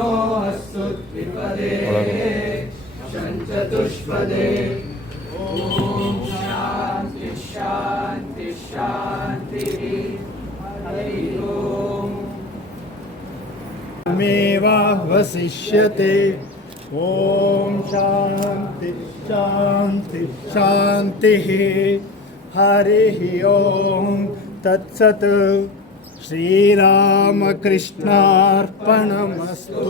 No अस्तु द्विपदे चतुष्पदे। ओम शांति शांति शांति। हरि ओम। मेवावशिष्यते। ओम शांति शांति शांति। हरि ओम तत्सत्। श्रीरामकृष्णार्पणमस्तु।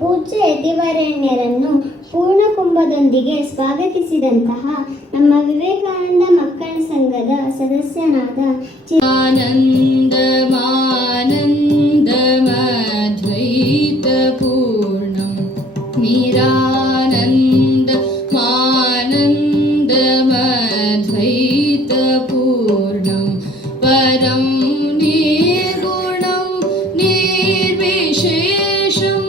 ಪೂಜ್ಯ ಯತಿವರೇಣ್ಯರನ್ನು ಪೂರ್ಣಕುಂಭದೊಂದಿಗೆ ಸ್ವಾಗತಿಸಿದಂತಹ ನಮ್ಮ ವಿವೇಕಾನಂದ ಮಕ್ಕಳ ಸಂಘದ ಸದಸ್ಯನಾದ ಆನಂದಮಾನಂದಮದ್ವೈತ ಪೂರ್ಣಂ ನಿರಾನಂದಮಾನಂದಮದ್ವೈತ ಪೂರ್ಣಂ ಪರಂ ನಿರ್ಗುಣಂ ನಿರ್ವಿಶೇಷಂ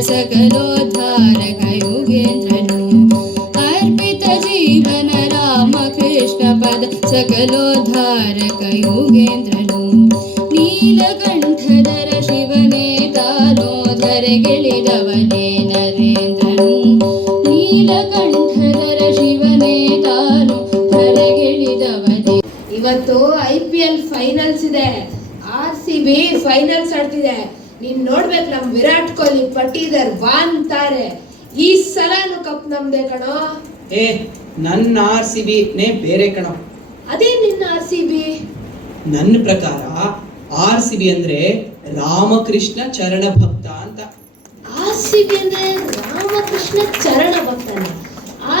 सकलोद्धारक योगेन्द्रनु अर्पित जीवन राम कृष्ण पद सकलोद्धारक योगेन्द्रनु नीलकंठधर शिवने तारोधरगिಳಿದವನೇ ನರೇಂದ್ರನು ನೀಲಕಂಠಧರ ಶಿವನೇ ತಾರೋಧರಗಿಳಿದವನೇ. ಇವತ್ತು IPL ಫೈನಲ್ಸ್ ಇದೆ. RCB ಫೈನಲ್ಸ್ ಆಡ್ತಿದೆ. ನೀನ್ ನೋಡ್ಬೇಕು, ನಮ್ ವಿರಾಟ್ ಕೊಹ್ಲಿ ಪಟ್ಟಿದಾರ್ ಅಂತಾರೆ. ಈ ಸಲನು ಕಪ್ ನಮ್ದೆ ಕಣೋ. ನನ್ನ RCB ನೇ ಬೇರೆ ಕಣೋ. ಅದೇ ನಿನ್ನ RCB? ನನ್ನ ಪ್ರಕಾರ RCB ಅಂದ್ರೆ ರಾಮಕೃಷ್ಣ ಚರಣ ಭಕ್ತ ಅಂತ. RCB ಅಂದ್ರೆ ರಾಮಕೃಷ್ಣ ಚರಣ ಭಕ್ತನ?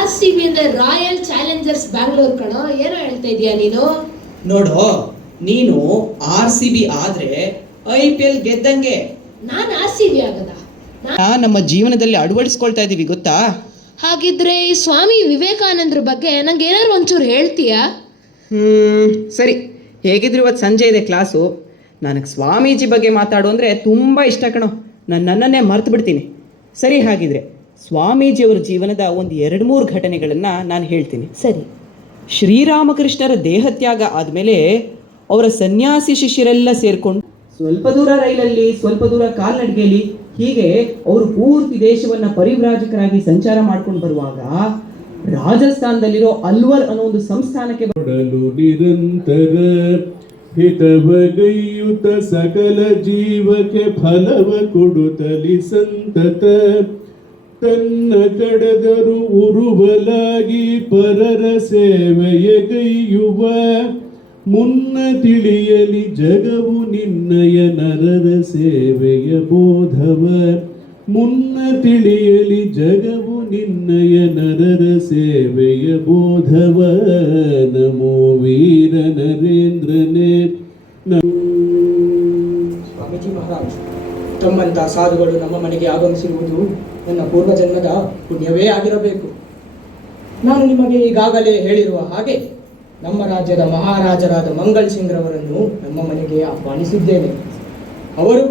RCB ಅಂದ್ರೆ ರಾಯಲ್ ಚಾಲೆಂಜರ್ಸ್ ಬ್ಯಾಂಗ್ಳೂರ್ ಕಣೋ. ಏನೋ ಹೇಳ್ತಾ ಇದೀಯ ನೀನು? ನೋಡು, ನೀನು RCB ಆದ್ರೆ IPL ಗೆದ್ದಂಗೆ. ನಾನು RCB ಆಗದ? ನಮ್ಮ ಜೀವನದಲ್ಲಿ ಅಳವಡಿಸ್ಕೊಳ್ತಾ ಇದೀವಿ, ಗೊತ್ತಾ? ಹಾಗಿದ್ರೆ ಈ ಸ್ವಾಮಿ ವಿವೇಕಾನಂದ್ರ ಬಗ್ಗೆ ನಂಗೆ ಏನಾದ್ರು ಒಂಚೂರು ಹೇಳ್ತೀಯಾ? ಸರಿ, ಹೇಗಿದ್ರು ಇವತ್ತು ಸಂಜೆ ಇದೆ ಕ್ಲಾಸು. ನನಗೆ ಸ್ವಾಮೀಜಿ ಬಗ್ಗೆ ಮಾತಾಡು ಅಂದರೆ ತುಂಬ ಇಷ್ಟ ಕಣೋ. ನನ್ನನ್ನೇ ಮರ್ತು ಬಿಡ್ತೀನಿ. ಸರಿ, ಹಾಗಿದ್ರೆ ಸ್ವಾಮೀಜಿಯವ್ರ ಜೀವನದ ಒಂದು 2-3 ಘಟನೆಗಳನ್ನು ನಾನು ಹೇಳ್ತೀನಿ. ಸರಿ. ಶ್ರೀರಾಮಕೃಷ್ಣರ ದೇಹತ್ಯಾಗ ಆದಮೇಲೆ ಅವರ ಸನ್ಯಾಸಿ ಶಿಷ್ಯರೆಲ್ಲ ಸೇರಿಕೊಂಡು ಸ್ವಲ್ಪ ದೂರ ರೈಲಲ್ಲಿ, ಸ್ವಲ್ಪ ದೂರ ಕಾಲ್ನಡಿಗೆಯಲ್ಲಿ, ಹೀಗೆ ಅವರು ಪೂರ್ತಿ ದೇಶವನ್ನ ಪರಿವ್ರಾಜಕರಾಗಿ ಸಂಚಾರ ಮಾಡ್ಕೊಂಡು ಬರುವಾಗ ರಾಜಸ್ಥಾನದಲ್ಲಿರೋ ಅಲ್ವರ್ ಅನ್ನೋ ಒಂದು ಸಂಸ್ಥಾನಕ್ಕೆ ಕೊಡಲು ನಿರಂತರ ಹಿತವಗೈಯುತ ಸಕಲ ಜೀವಕ್ಕೆ ಫಲವ ಕೊಡುತ್ತಲಿ ಸಂತತ ತನ್ನ ಕಡೆದರು ಉರುಬಲಾಗಿ ಪರರ ಸೇವೆಯಗೈಯುವ ಮುನ್ನ ತಿಳಿಯಲಿ ಜಗವು ನಿನ್ನಯ ನರರ ಸೇವೆಯ ಬೋಧವ ಮುನ್ನ ತಿಳಿಯಲಿ ಜಗವು ನಿನ್ನಯ ನರರ ಸೇವೆಯ ಬೋಧವ ನಮೋ ವೀರ ನರೇಂದ್ರನೇ ಸ್ವಾಮೀಜಿ ಮಹಾರಾಜ್, ತಮ್ಮಂತ ಸಾಧುಗಳು ನಮ್ಮ ಮನೆಗೆ ಆಗಮಿಸಿರುವುದು ನನ್ನ ಪೂರ್ವಜನ್ಮದ ಪುಣ್ಯವೇ ಆಗಿರಬೇಕು. ನಾನು ನಿಮಗೆ ಈಗಾಗಲೇ ಹೇಳಿರುವ ಹಾಗೆ ನಮ್ಮ ರಾಜ್ಯದ ಮಹಾರಾಜರಾದ ಮಂಗಲ್ ಸಿಂಗ್ ರವರನ್ನು ನಮ್ಮ ಮನೆಗೆ ಆಹ್ವಾನಿಸಿದ್ದೇನೆ. ಅವರು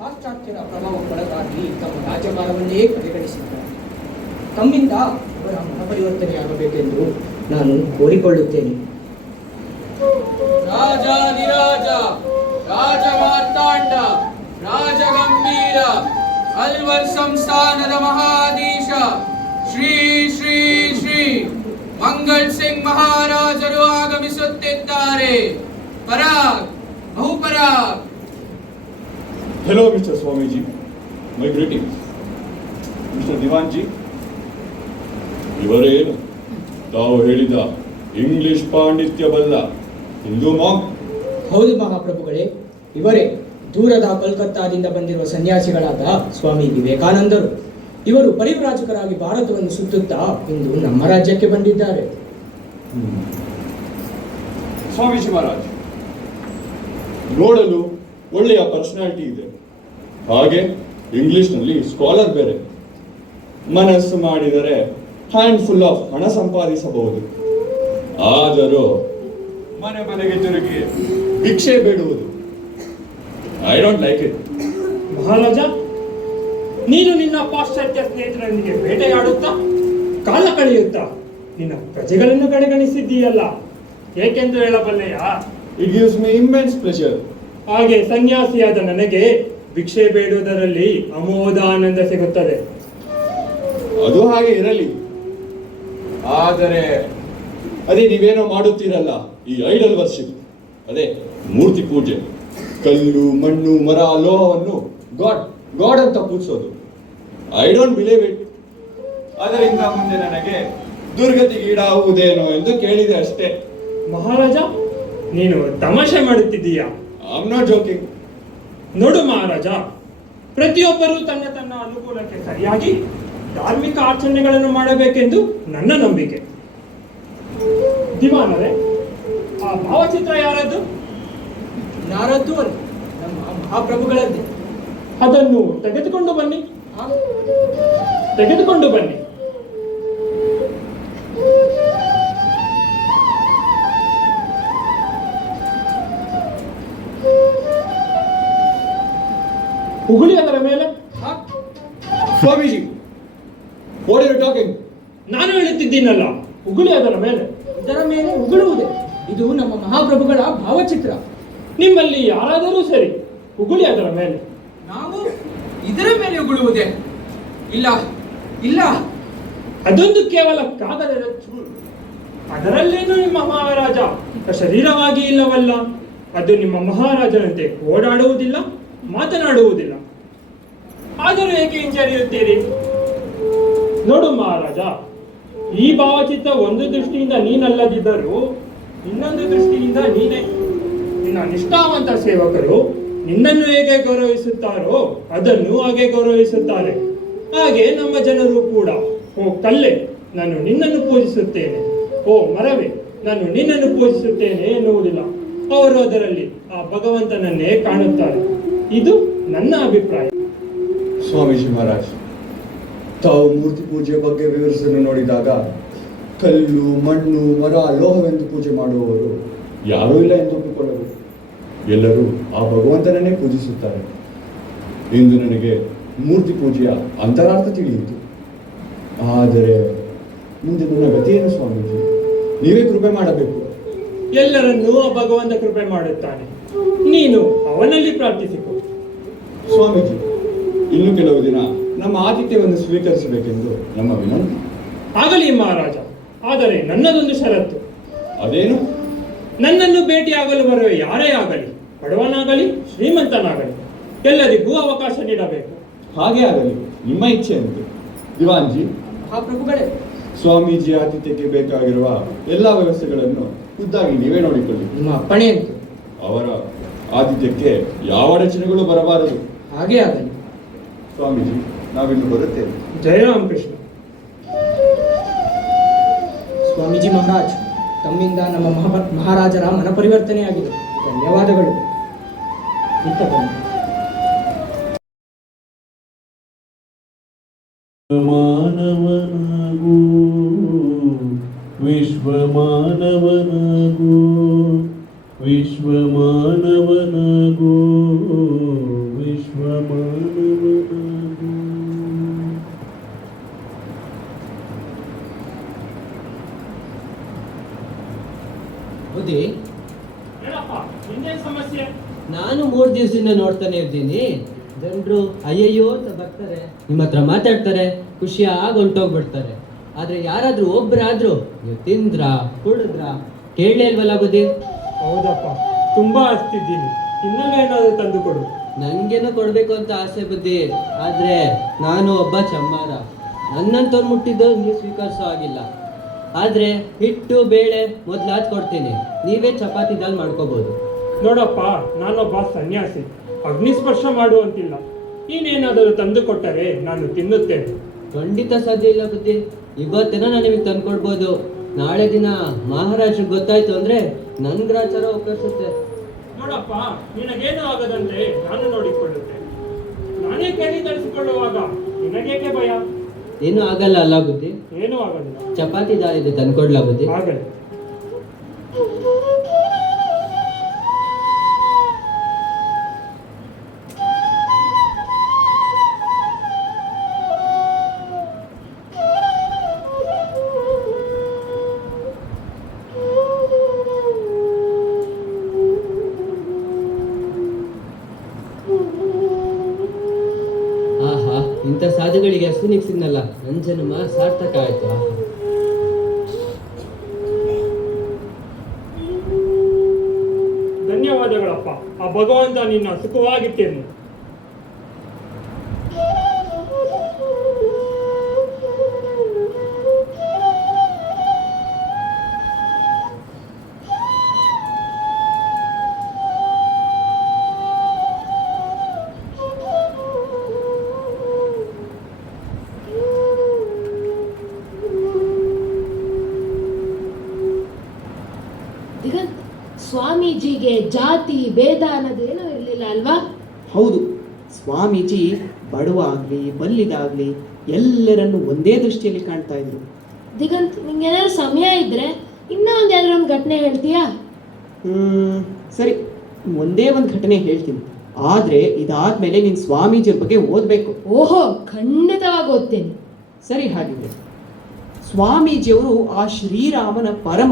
ಪಾಶ್ಚಾತ್ಯರ ಪ್ರಭಾವಕ್ಕೊಳಗಾಗಿ ತಮ್ಮ ರಾಜ್ಯಭಾರವನ್ನೇ ಕಡೆಗಣಿಸಿದ್ದಾರೆ. ತಮ್ಮಿಂದ ಅವರ ಮನಪರಿವರ್ತನೆಯಾಗಬೇಕೆಂದು ನಾನು ಕೋರಿಕೊಳ್ಳುತ್ತೇನೆ. ರಾಜಾಧಿರಾಜ ರಾಜಮಾರ್ತಾಂಡ ರಾಜಗಂಭೀರ ಅಲ್ವರ್ ಸಂಸ್ಥಾನದ ಮಹಾಧೀಶ ಶ್ರೀ ಶ್ರೀ ಶ್ರೀ ಮಂಗಲ್ ಸಿಂಗ್ ಮಹಾರಾಜರು ಆಗಮಿಸುತ್ತಿದ್ದಾರೆ. Parag, ಬಹುಪರಾಗ್. Hello, Mr. Swamiji. My greetings. Mr. Divanji, ಇವರೇನು ತಾವು ಹೇಳಿದ ಇಂಗ್ಲಿಷ್ ಪಾಂಡಿತ್ಯ ಬಲ್ಲ ಹಿಂದೂ ಮಾಂಕ್? ಹೌದು ಮಹಾಪ್ರಭುಗಳೇ, ಇವರೇ ದೂರದ ಕೋಲ್ಕತ್ತಾದಿಂದ ಬಂದಿರುವ ಸನ್ಯಾಸಿಗಳಾದ ಸ್ವಾಮಿ ವಿವೇಕಾನಂದರು. ಇವರು ಪರಿವ್ರಾಜಕರಾಗಿ ಭಾರತವನ್ನು ಸುತ್ತುತ್ತಾ ಇಂದು ನಮ್ಮ ರಾಜ್ಯಕ್ಕೆ ಬಂದಿದ್ದಾರೆ. ಸ್ವಾಮೀಜಿ ಮಹಾರಾಜ್, ನೋಡಲು ಒಳ್ಳೆಯ ಪರ್ಸನಾಲಿಟಿ ಇದೆ, ಹಾಗೆ ಇಂಗ್ಲಿಷ್ನಲ್ಲಿ ಸ್ಕಾಲರ್ ಬೇರೆ. ಮನಸ್ಸು ಮಾಡಿದರೆ ಹ್ಯಾಂಡ್ಫುಲ್ ಆಫ್ ಹಣ ಸಂಪಾದಿಸಬಹುದು. ಆದರೂ ಮನೆ ಮನೆಗೆ ತಿರುಗಿ ಭಿಕ್ಷೆ ಬೇಡುವುದು ಐ ಡೋಂಟ್ ಲೈಕ್ ಇಟ್. ಮಹಾರಾಜ, ನೀನು ನಿನ್ನ ಪಾಶ್ಚಾತ್ಯ ಸ್ನೇಹಿತರೊಂದಿಗೆ ಬೇಟೆಯಾಡುತ್ತಾ ಕಾಲ ಕಳೆಯುತ್ತಾ ನಿನ್ನ ಪ್ರಜೆಗಳನ್ನು ಕಡೆಗಣಿಸಿದ್ದೀಯಲ್ಲ, ಏಕೆಂದು ಹೇಳಬಲ್ಲೆಯ? It gives me immense pleasure. ಹಾಗೆ ಸನ್ಯಾಸಿಯಾದ ನನಗೆ ಭಿಕ್ಷೆ ಬೇಡುವುದರಲ್ಲಿ ಅಮೋಘ ಆನಂದ ಸಿಗುತ್ತದೆ. ಅದು ಹಾಗೆ ಇರಲಿ, ಆದರೆ ಅದೇ ನೀವೇನೋ ಮಾಡುತ್ತೀರಲ್ಲ, ಈ ಐಡಲ್ ವರ್ಷಿಪ್, ಅದೇ ಮೂರ್ತಿ ಪೂಜೆ, ಕಲ್ಲು ಮಣ್ಣು ಮರ ಲೋಹವನ್ನು ಗಾಡ್ ಗಾಡ್ ಅಂತ ಪೂಜಿಸೋದು, ಐ ಡೋಂಟ್ ಬಿಲೀವ್ ಇಟ್. ಅದರಿಂದ ಮುಂದೆ ನನಗೆ ದುರ್ಗತಿಗೀಡಾಗುವುದೇನೋ ಎಂದು ಕೇಳಿದೆ ಅಷ್ಟೇ. ಮಹಾರಾಜ, ನೀನು ತಮಾಷೆ ಮಾಡುತ್ತಿದ್ದೀಯಾ? I am not joking. ನೋಡು ಮಹಾರಾಜ, ಪ್ರತಿಯೊಬ್ಬರೂ ತನ್ನ ತನ್ನ ಅನುಕೂಲಕ್ಕೆ ಸರಿಯಾಗಿ ಧಾರ್ಮಿಕ ಆಚರಣೆಗಳನ್ನು ಮಾಡಬೇಕೆಂದು ನನ್ನ ನಂಬಿಕೆ. ದಿವಾನರೇ, ಆ ಭಾವಚಿತ್ರ ಯಾರದ್ದು? ಯಾರದ್ದು ಅಲ್ಲ, ನಮ್ಮ ಮಹಾಪ್ರಭುಗಳದ್ದೇ. ಅದನ್ನು ತೆಗೆದುಕೊಂಡು ಬನ್ನಿ, ತೆಗೆದುಕೊಂಡು ಬನ್ನಿ. ಉಗುಳಿ ಅದರ ಮೇಲೆ. Swamiji, what are you talking? ನಾನು ಹೇಳುತ್ತಿದ್ದೀನಲ್ಲ, ಉಗುಳಿ ಅದರ ಮೇಲೆ. ಇದರ ಮೇಲೆ ಉಗುಳುವುದೇ? ಇದು ನಮ್ಮ ಮಹಾಪ್ರಭುಗಳ ಭಾವಚಿತ್ರ. ನಿಮ್ಮಲ್ಲಿ ಯಾರಾದರೂ ಸರಿ, ಉಗುಳಿ ಅದರ ಮೇಲೆ. ನಾವು ಇದರ ಮೇಲೆ ಉಗುಳುವುದೇ? ಇಲ್ಲ ಇಲ್ಲ, ಅದೊಂದು ಕೇವಲ ಕಾಗದದ ಚೂರು. ಅದರಲ್ಲೇನು ನಿಮ್ಮ ಮಹಾರಾಜ ಶರೀರವಾಗಿ ಇಲ್ಲವಲ್ಲ. ಅದು ನಿಮ್ಮ ಮಹಾರಾಜನಂತೆ ಓಡಾಡುವುದಿಲ್ಲ, ಮಾತನಾಡುವುದಿಲ್ಲ. ಆದರೂ ಏಕೆ ಹಿಂಜರಿಯುತ್ತೀರಿ? ನೋಡು ಮಹಾರಾಜ, ಈ ಭಾವಚಿತ್ರ ಒಂದು ದೃಷ್ಟಿಯಿಂದ ನೀನಲ್ಲದಿದ್ದರೂ ಇನ್ನೊಂದು ದೃಷ್ಟಿಯಿಂದ ನೀನೇ. ನಿನ್ನ ನಿಷ್ಠಾವಂತ ಸೇವಕರು ನಿನ್ನನ್ನು ಹೇಗೆ ಗೌರವಿಸುತ್ತಾರೋ ಅದನ್ನು ಹಾಗೆ ಗೌರವಿಸುತ್ತಾರೆ. ಹಾಗೆ ನಮ್ಮ ಜನರು ಕೂಡ, ಓ ಕಲ್ಲೆ, ನಾನು ನಿನ್ನನ್ನು ಪೂಜಿಸುತ್ತೇನೆ, ಓ ಮರವೇ, ನಾನು ನಿನ್ನನ್ನು ಪೂಜಿಸುತ್ತೇನೆ ಎನ್ನುವುದಿಲ್ಲ. ಅವರು ಅದರಲ್ಲಿ ಆ ಭಗವಂತನನ್ನೇ ಕಾಣುತ್ತಾರೆ. ಇದು ನನ್ನ ಅಭಿಪ್ರಾಯ. ಸ್ವಾಮೀಜಿ ಮಹಾರಾಜ್, ತಾವು ಮೂರ್ತಿ ಪೂಜೆಯ ಬಗ್ಗೆ ವಿವರಿಸಲು ನೋಡಿದಾಗ ಕಲ್ಲು ಮಣ್ಣು ಮರ ಲೋಹವೆಂದು ಪೂಜೆ ಮಾಡುವವರು ಯಾರೂ ಇಲ್ಲ ಎಂದು ಒಪ್ಪಿಕೊಳ್ಳಬೇಕು. ಎಲ್ಲರೂ ಆ ಭಗವಂತನನ್ನೇ ಪೂಜಿಸುತ್ತಾರೆ. ಇಂದು ನನಗೆ ಮೂರ್ತಿ ಪೂಜೆಯ ಅಂತರಾರ್ಥ ತಿಳಿಯಿತು. ಆದರೆ ಮುಂದೆ ನನ್ನ ಗತಿಯೇನು ಸ್ವಾಮೀಜಿ? ನೀವೇ ಕೃಪೆ ಮಾಡಬೇಕು. ಎಲ್ಲರನ್ನೂ ಆ ಭಗವಂತ ಕೃಪೆ ಮಾಡುತ್ತಾನೆ, ನೀನು ಅವನಲ್ಲಿ ಪ್ರಾರ್ಥಿಸಿಕೊ. ಸ್ವಾಮೀಜಿ, ಇನ್ನು ಕೆಲವು ದಿನ ನಮ್ಮ ಆತಿಥ್ಯವನ್ನು ಸ್ವೀಕರಿಸಬೇಕೆಂದು ನಮ್ಮ ವಿನಂತಿ. ಆಗಲಿ ಮಹಾರಾಜ, ಆದರೆ ನನ್ನದೊಂದು ಷರತ್ತು. ಅದೇನು? ನನ್ನನ್ನು ಭೇಟಿಯಾಗಲು ಬರುವ ಯಾರೇ ಆಗಲಿ, ಬಡವನಾಗಲಿ ಶ್ರೀಮಂತನಾಗಲಿ, ಎಲ್ಲರಿಗೂ ಅವಕಾಶ ನೀಡಬೇಕು. ಹಾಗೆ ಆಗಲಿ, ನಿಮ್ಮ ಇಚ್ಛೆಯಂತೆ. ದಿವಾನ್ಜಿ, ಮಹಾಪ್ರಭುಗಳೇ, ಸ್ವಾಮೀಜಿ ಆತಿಥ್ಯಕ್ಕೆ ಬೇಕಾಗಿರುವ ಎಲ್ಲ ವ್ಯವಸ್ಥೆಗಳನ್ನು ಖುದ್ದಾಗಿ ನೀವೇ ನೋಡಿಕೊಳ್ಳಿ. ನಿಮ್ಮ ಅಪ್ಪಣೆಯಂತೆ. ಅವರ ಆತಿಥ್ಯಕ್ಕೆ ಯಾವ ಅಡಚಣೆಗಳು ಬರಬಾರದು. ಹಾಗೆ ಆಗಲಿ. ಸ್ವಾಮೀಜಿ, ನಾವಿನ್ನು ಬರುತ್ತೇವೆ. ಜಯರಾಮ್ ಕೃಷ್ಣ. ಸ್ವಾಮೀಜಿ ಮಹಾರಾಜ್, ತಮ್ಮಿಂದ ನಮ್ಮ ಮಹಾರಾಜರ ಮನ ಪರಿವರ್ತನೆಯಾಗಿದೆ. ಧನ್ಯವಾದಗಳು. ಇತ್ತ ಬನ್ನಿ. ಮಾನವನಾಗು, ವಿಶ್ವಮಾನವನಾಗು, ವಿಶ್ವಮಾನವನಾಗು, ವಿಶ್ವಮಾನವನಾಗು. ಬುದ್ಧಿ, ಏನಪ್ಪ ಇನ್ನೇನ್ ಸಮಸ್ಯೆ? ನಾನು 3 ದಿವಸದಿಂದ ನೋಡ್ತಾನೆ ಇದ್ದೀನಿ. ಜನರು ಅಯ್ಯಯ್ಯೋ ಅಂತ ಬರ್ತಾರೆ, ನಿಮ್ಮ ಹತ್ರ ಮಾತಾಡ್ತಾರೆ, ಖುಷಿಯಾಗಿ ಹೊಂಟೋಗ್ಬಿಡ್ತಾರೆ. ಆದ್ರೆ ಯಾರಾದ್ರೂ ಒಬ್ರಾದ್ರೂ ನೀವು ತಿಂದ್ರ ಕುಡಿದ್ರ ಕೇಳಲೇ ಇಲ್ವಲ್ಲ ಬುದ್ಧಿ? ಹೌದಪ್ಪ, ತುಂಬಾ ಹಸ್ತಿದ್ದೀನಿ, ಇನ್ನೂ ಏನಾದ್ರು ತಂದು ಕೊಡು. ನನ್ಗೇನೋ ಕೊಡ್ಬೇಕು ಅಂತ ಆಸೆ ಬುದ್ಧಿ, ಆದ್ರೆ ನಾನು ಒಬ್ಬ ಚಮ್ಮಾರ, ನನ್ನಂತವ್ರು ಮುಟ್ಟಿದ್ದು ನೀವು ಸ್ವೀಕರಿಸೋ ಆಗಿಲ್ಲ. ಆದ್ರೆ ಹಿಟ್ಟು ಬೇಳೆ ಮೊದ್ಲಾದ್ ಕೊಡ್ತೀನಿ, ನೀವೇ ಚಪಾತಿ ದಾಲ್ ಮಾಡ್ಕೋಬಹುದು. ನೋಡಪ್ಪ, ನಾನೊಬ್ಬ ಸನ್ಯಾಸಿ, ಅಗ್ನಿಸ್ಪರ್ಶ ಮಾಡುವಂತಿಲ್ಲ. ನೀನೇನಾದರೂ ತಂದು ಕೊಟ್ಟರೆ ನಾನು ತಿನ್ನುತ್ತೇನೆ. ಖಂಡಿತ ಸಾಧ್ಯ ಇಲ್ಲ ಬುದ್ಧಿ, ಇವತ್ತೇನೋ ನಾನು ನಿಮಗೆ ತಂದ್ಕೊಡ್ಬೋದು. ನಾಳೆ ದಿನ ಮಹಾರಾಜ್ರಿಗೆ ಗೊತ್ತಾಯ್ತು ಅಂದ್ರೆ ನನ್ ಗ್ರಾಚಾರ ಒಕ್ಕರ್ಸುತ್ತೆ. ನೋಡಪ್ಪ, ನಿನಗೇನು ಆಗದಂತೆ ನಾನು ನೋಡಿಕೊಳ್ಳುತ್ತೇನೆ. ನಾನೇ ಕೈ ತರಿಸಿಕೊಳ್ಳುವಾಗ ನಿನಗೇಕೆ ಭಯ? ಏನು ಆಗಲ್ಲ ಅಲ್ಲ ಬುದ್ಧಿ? ಏನೂ ಆಗಲಿಲ್ಲ. ಚಪಾತಿ ದಾಲ್ ಇದೆ, ತಂದ್ಕೊಡ್ಲಾ ಬುದ್ಧಿ? ಆಗಲಿ. ಆಹಾ, ಇಂಥ ಸಾಧುಗಳಿಗೆ ಅಶ್ವಿನಿಗೆ ಸಿಗ್ನಲ್ಲ, ನನ್ನ ಜನ್ಮ ಸಾರ್ಥಕ ಆಯ್ತು. ಆಹಾ. ಧನ್ಯವಾದಗಳಪ್ಪ, ಆ ಭಗವಂತ ನಿನ್ನ ಸುಖವಾಗಿಟ್ಟೇನು. ದಿಗಂತ್, ಸ್ವಾಮೀಜಿಗೆ ಜಾತಿ ಭೇದ ಅನ್ನೋದೇನೂ ಇರಲಿಲ್ಲ ಅಲ್ವಾ? ಹೌದು, ಸ್ವಾಮೀಜಿ ಬಡವ ಆಗ್ಲಿ ಬಲ್ಲಿದಾಗ್ಲಿ ಎಲ್ಲರನ್ನು ಒಂದೇ ದೃಷ್ಟಿಯಲ್ಲಿ ಕಾಣ್ತಾ ಇದ್ರು. ದಿಗಂತ್, ನಿಂಗೇನಾದ್ರು ಸಮಯ ಇದ್ರೆ ಇನ್ನೂ ಯಾವ್ದಾದ್ರು ಒಂದು ಘಟನೆ ಹೇಳ್ತೀಯಾ? ಸರಿ, ಒಂದೇ ಒಂದು ಘಟನೆ ಹೇಳ್ತೀನಿ, ಆದ್ರೆ ಇದಾದ್ಮೇಲೆ ನೀನ್ ಸ್ವಾಮೀಜಿಯ ಬಗ್ಗೆ ಓದ್ಬೇಕು. ಓಹೋ, ಖಂಡಿತವಾಗಿ ಓದ್ತೇನೆ. ಸರಿ, ಹಾಗಿದ್ರೆ ಸ್ವಾಮೀಜಿಯವರು ಆ ಶ್ರೀರಾಮನ ಪರಮ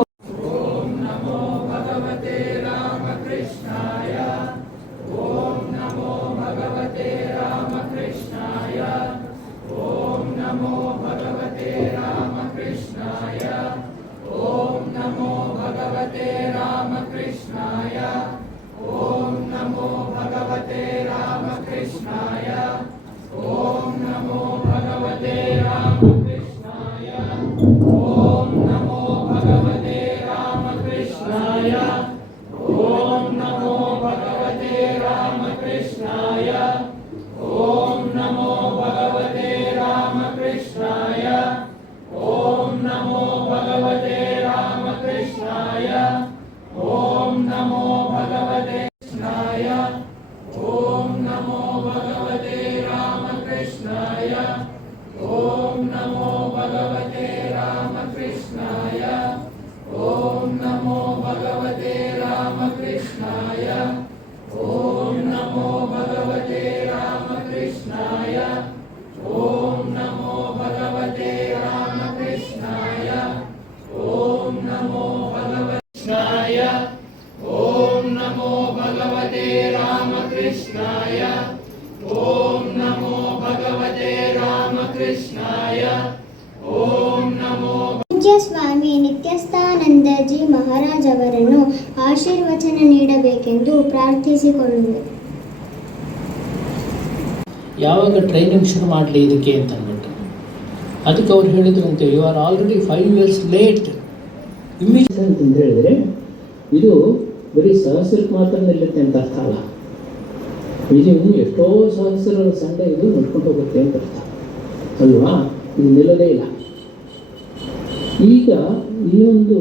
ಓಂ ನಮೋ ಭಗವತೆ ರಾಮಕೃಷ್ಣಾಯ ಓಂ ನಮೋ ಭಗವತೆ ರಾಮಕೃಷ್ಣಾಯ ಓಂ ನಮೋ ಪೂಜ್ಯ ಸ್ವಾಮಿ ನಿತ್ಯಸ್ಥಾನಂದಜಿ ಮಹಾರಾಜ್ ಅವರನ್ನು ಆಶೀರ್ವಚನ ನೀಡಬೇಕೆಂದು ಪ್ರಾರ್ಥಿಸಿಕೊಳ್ಳುವೆ. ಯಾವಾಗ ಟ್ರೈನಿಂಗ್ ಶುರು ಮಾಡಲಿ ಇದಕ್ಕೆ ಅಂತ ಅಂದ್ಬಿಟ್ಟು ಅದಕ್ಕೆ ಅವ್ರು ಹೇಳಿದ್ರಂತೆ you are already 5 years late. Immediate ಅಂತ ಹೇಳಿದ್ರೆ ಇದು ಬರೀ ಸಹಸ್ರಕ್ಕೆ ಮಾತ್ರ ನಿಲ್ಲುತ್ತೆ ಅಂತ ಅರ್ಥ ಅಲ್ಲ, ಇದು ಇನ್ನು ಎಷ್ಟೋ ಸಹಸ್ರಗಳ ಸಂಡೆ ಇದು ನಡ್ಕೊಂಡು ಹೋಗುತ್ತೆ ಅಂತ ಅರ್ಥ ಅಲ್ವಾ. ಇದು ನಿಲ್ಲೋದೇ ಇಲ್ಲ. ಈಗ ಈ ಒಂದು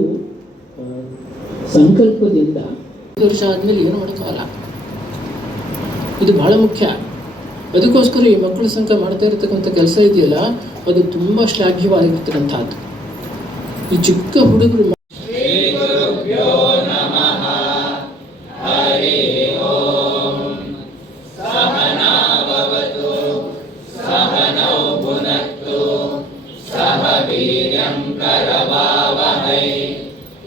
ಸಂಕಲ್ಪದಿಂದ 5 ವರ್ಷ ಆದಮೇಲೆ ಏನು ಮಾಡೋಕ್ಕಾಗಲ್ಲ. ಇದು ಬಹಳ ಮುಖ್ಯ. ಅದಕ್ಕೋಸ್ಕರ ಈ ಮಕ್ಕಳ ಸಂಘ ಮಾಡ್ತಾ ಇರತಕ್ಕಂಥ ಕೆಲಸ ಇದೆಯಲ್ಲ ಅದು ತುಂಬ ಶ್ಲಾಘ್ಯವಾಗಿರ್ತಕ್ಕಂಥದ್ದು. ಈ ಚಿಕ್ಕ ಹುಡುಗರು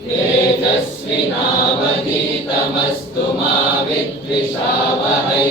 ತೇಜಸ್ವಿನಾವಧೀತಮಸ್ತು ಮಾ ವಿದ್ವಿಷಾವಹೈ.